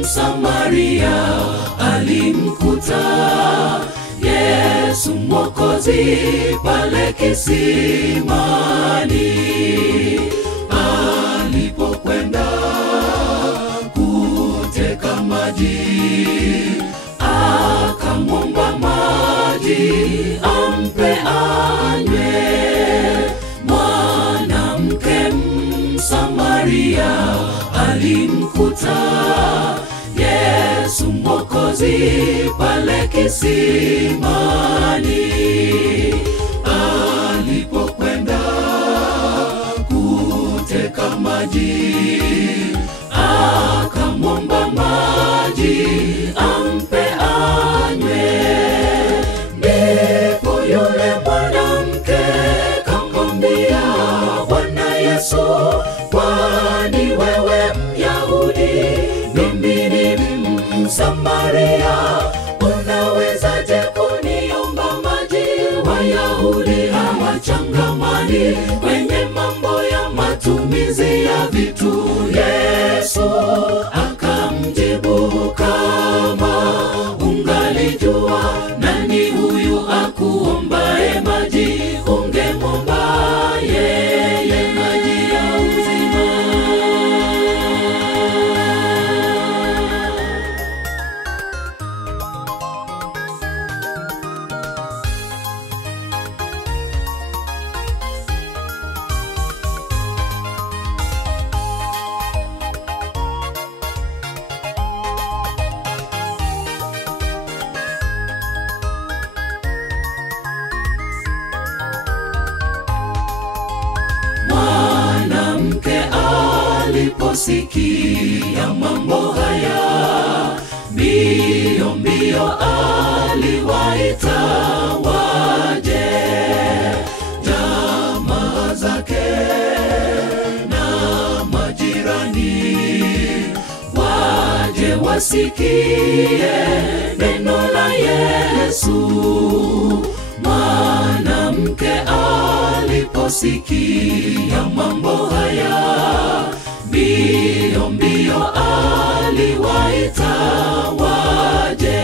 Msamaria alimkuta Yesu Mwokozi pale kisimani. Alipokwenda kuteka maji, akamwomba maji ampe anywe. Mwanamke Msamaria alimkuta Yesu Mwokozi pale kisimani. Alipokwenda kuteka maji, akamwomba maji ampe anywe. Ndipo yule mwanamke kamwambia, Bwana Yesu, kwani wewe Myahudi, mimi ni Msamaria, unawezaje kuniomba maji? Wayahudi hawachangamani kwenye mambo ya matumizi ya vitu. Yesu akamjibu, kama ungalijua nani huyu akuombaye maji, ungemwomba yeye maji ya uzima. Mwanamke aliposikia mambo haya, mbio mbio aliwaita waje jamaa zake na majirani, waje wasikie neno la Yesu. Mwanamke aliposikia mambo haya, mbio mbio aliwaita waje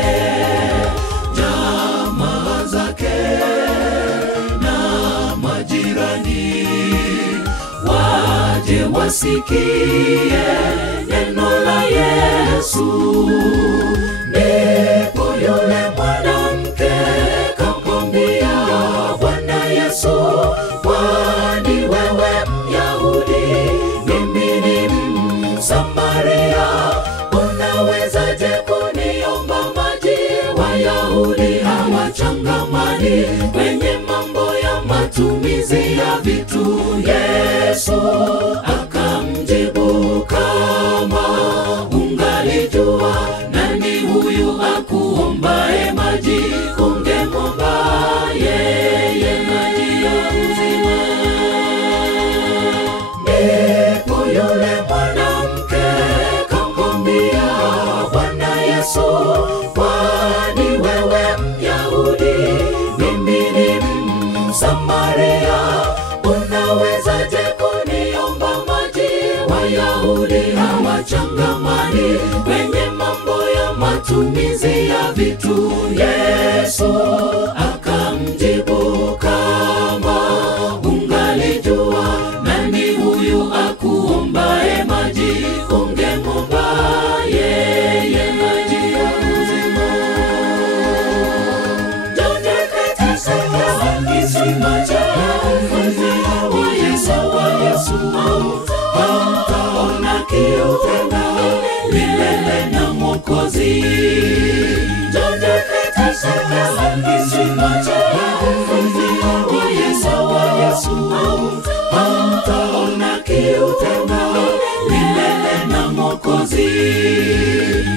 jamaa zake na majirani, waje wasikie neno la Yesu. Ndipo yule mwanamke kamwambia, Bwana Yesu, kwani wewe Myahudi, mimi ni Msamaria, unawezaje kuniomba maji? Wayahudi hawachangamani kwenye mambo ya matumizi ya vitu. Yesu akamjibu, kama ungalijua nani huyu akuombaye maji, ungemwomba yeye maji ya uzima. Ndipo yule mwanamke kamwambia, Bwana Yesu, kwani wewe Myahudi, mimi ni Msamaria, unawezaje kuniomba maji? Wayahudi hawachangamani kwenye mambo ya matumizi ya vitu. Yesu akamjibu, kama ungalijua nani huyu akuombaye maji, ungemwomba yeye maji ya uzima. Njooni katika kisima cha Yesu, hamtaona kiu tena milele na Mwokozi. Njooni katika kisima cha Yesu, hamtaona kiu tena milele na Mwokozi.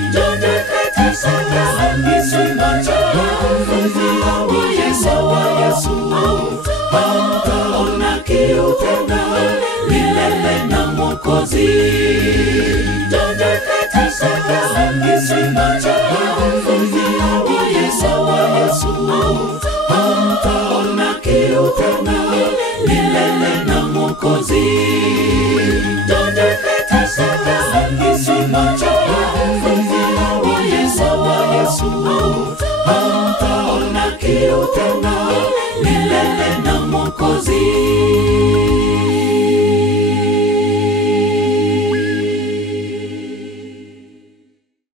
Njooni katika kisima cha Yesu, hamtaona kiu tena milele na Mwokozi. Njooni katika kisima cha Yesu, hamtaona kiu tena milele na Mwokozi. Njooni katika kisima cha kiu tena milele na Mwokozi.